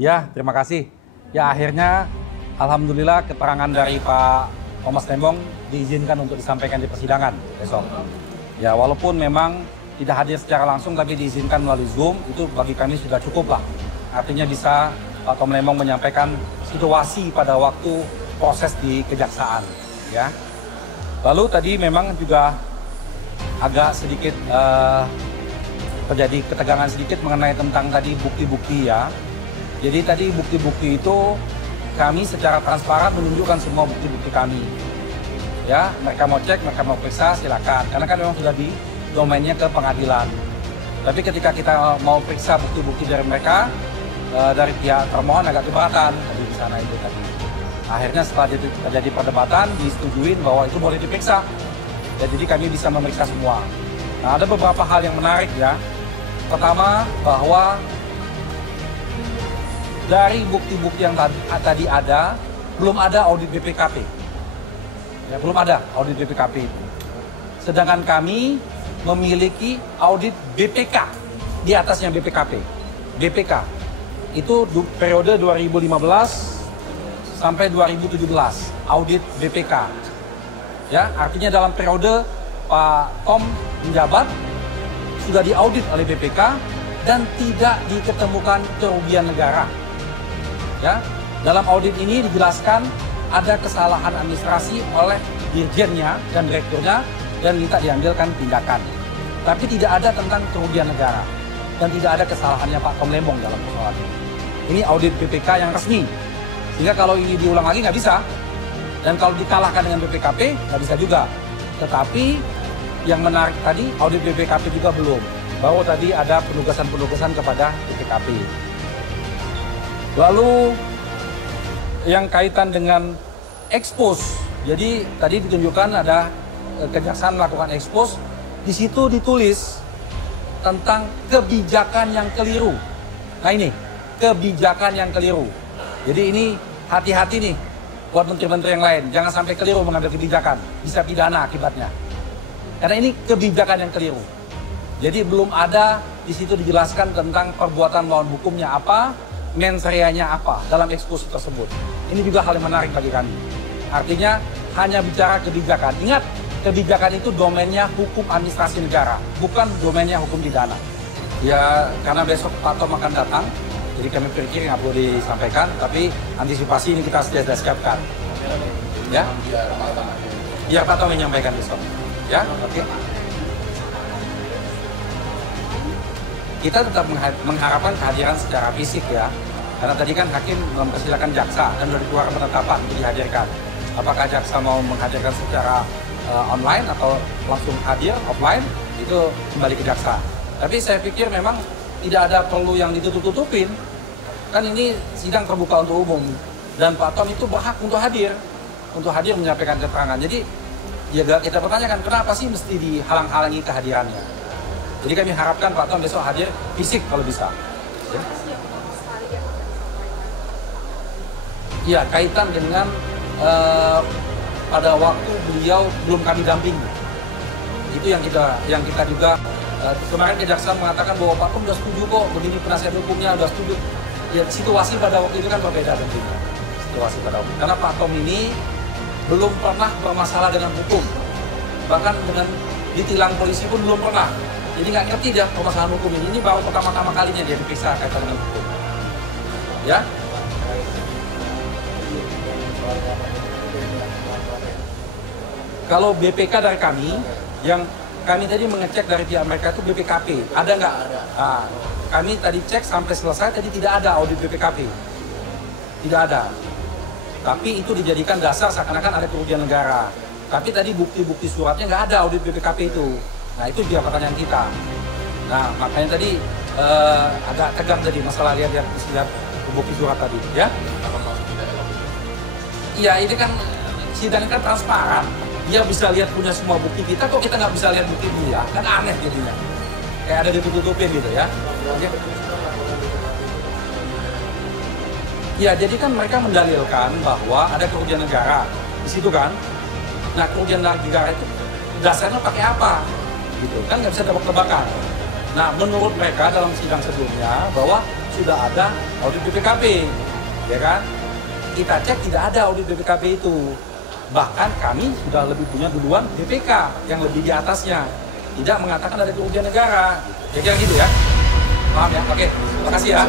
Ya, terima kasih. Ya, akhirnya alhamdulillah keterangan dari Pak Thomas Lembong diizinkan untuk disampaikan di persidangan besok. Ya, walaupun memang tidak hadir secara langsung tapi diizinkan melalui Zoom, itu bagi kami sudah cukup lah. Artinya bisa Pak Tom Lembong menyampaikan situasi pada waktu proses di kejaksaan. Ya. Lalu tadi memang juga agak sedikit terjadi ketegangan sedikit mengenai tentang tadi bukti-bukti ya. Jadi tadi bukti-bukti itu kami secara transparan menunjukkan semua bukti-bukti kami. Ya, mereka mau cek, mereka mau periksa, silakan. Karena kan memang sudah di domainnya ke pengadilan. Tapi ketika kita mau periksa bukti-bukti dari mereka, dari pihak termohon agak keberatan tadi di sana itu tadi. Akhirnya setelah terjadi perdebatan, disetujuin bahwa itu boleh diperiksa. Ya, jadi kami bisa memeriksa semua. Nah, ada beberapa hal yang menarik ya. Pertama, bahwa dari bukti-bukti yang tadi ada, belum ada audit BPKP. Ya, belum ada audit BPKP itu. Sedangkan kami memiliki audit BPK di atasnya BPKP. BPK itu periode 2015 sampai 2017 audit BPK. Ya, artinya dalam periode Pak Tom menjabat sudah diaudit oleh BPK dan tidak diketemukan kerugian negara. Ya, dalam audit ini dijelaskan ada kesalahan administrasi oleh dirjennya dan direkturnya dan minta diambilkan tindakan. Tapi tidak ada tentang kerugian negara dan tidak ada kesalahannya Pak Tom Lembong dalam persoalan ini. Ini audit BPK yang resmi. Sehingga kalau ini diulang lagi nggak bisa. Dan kalau dikalahkan dengan BPKP nggak bisa juga. Tetapi yang menarik tadi audit BPKP juga belum. Bahwa tadi ada penugasan-penugasan kepada BPKP. Lalu yang kaitan dengan expose. Jadi tadi ditunjukkan ada kejaksaan melakukan expose. Di situ ditulis tentang kebijakan yang keliru. Nah ini, kebijakan yang keliru. Jadi ini hati-hati nih buat menteri-menteri yang lain. Jangan sampai keliru mengambil kebijakan. Bisa pidana akibatnya. Karena ini kebijakan yang keliru. Jadi belum ada di situ dijelaskan tentang perbuatan melawan hukumnya apa, mens reanya apa dalam ekspos tersebut. Ini juga hal yang menarik bagi kami. Artinya hanya bicara kebijakan. Ingat, kebijakan itu domainnya hukum administrasi negara, bukan domainnya hukum pidana. Ya, karena besok Pak Tom akan datang, jadi kami pikir nggak perlu disampaikan, tapi antisipasi ini kita sudah siapkan. Ya, biar Pak Tom menyampaikan besok. Ya, oke. Kita tetap mengharapkan kehadiran secara fisik ya. Karena tadi kan hakim mempersilahkan jaksa dan sudah dikeluarkan penetapan untuk dihadirkan. Apakah jaksa mau menghadirkan secara online atau langsung hadir offline, itu kembali ke jaksa. Tapi saya pikir memang tidak ada perlu yang ditutup-tutupin. Kan ini sidang terbuka untuk umum. Dan Pak Tom itu berhak untuk hadir menyampaikan keterangan. Jadi ya kita pertanyakan kenapa sih mesti dihalang-halangi kehadirannya. Jadi kami harapkan Pak Tom besok hadir fisik kalau bisa. Ya, kaitan dengan pada waktu beliau belum kami dampingi. Itu yang kita juga kemarin kejaksaan mengatakan bahwa Pak Tom sudah setuju kok, begini penasihat hukumnya sudah setuju. Ya, situasi pada waktu itu kan berbeda tentunya. Situasi pada waktu itu. Karena Pak Tom ini belum pernah bermasalah dengan hukum. Bahkan dengan ditilang polisi pun belum pernah. Jadi nggak ngerti dia permasalahan hukum ini. Ini baru pertama kalinya dia diperiksa kaitan dengan hukum. Ya. Kalau BPK dari kami, yang kami tadi mengecek dari pihak mereka itu BPKP, ada nggak? Nah, kami tadi cek sampai selesai, tadi tidak ada audit BPKP. Tidak ada. Tapi itu dijadikan dasar seakan-akan ada kerugian negara. Tapi tadi bukti-bukti suratnya nggak ada audit BPKP itu. Nah itu dia pertanyaan kita. Nah makanya tadi agak tegang tadi masalah lihat bukti surat tadi, ya? Iya ini kan sidang kan transparan. Dia bisa lihat punya semua bukti kita, kok kita nggak bisa lihat bukti dia? Kan aneh jadinya. Kayak ada ditutup-tutupin gitu ya. Ya jadi kan mereka mendalilkan bahwa ada kerugian negara di situ kan. Nah kerugian negara itu dasarnya pakai apa? Gitu kan nggak bisa tebak-tebakan. Nah menurut mereka dalam sidang sebelumnya bahwa sudah ada audit BPKP, ya kan? Kita cek tidak ada audit BPKP itu. Bahkan kami sudah lebih punya duluan BPK yang lebih di atasnya. Tidak mengatakan ada kerugian negara. Gitu. Ya gitu ya. Paham ya? Oke, terima kasih ya.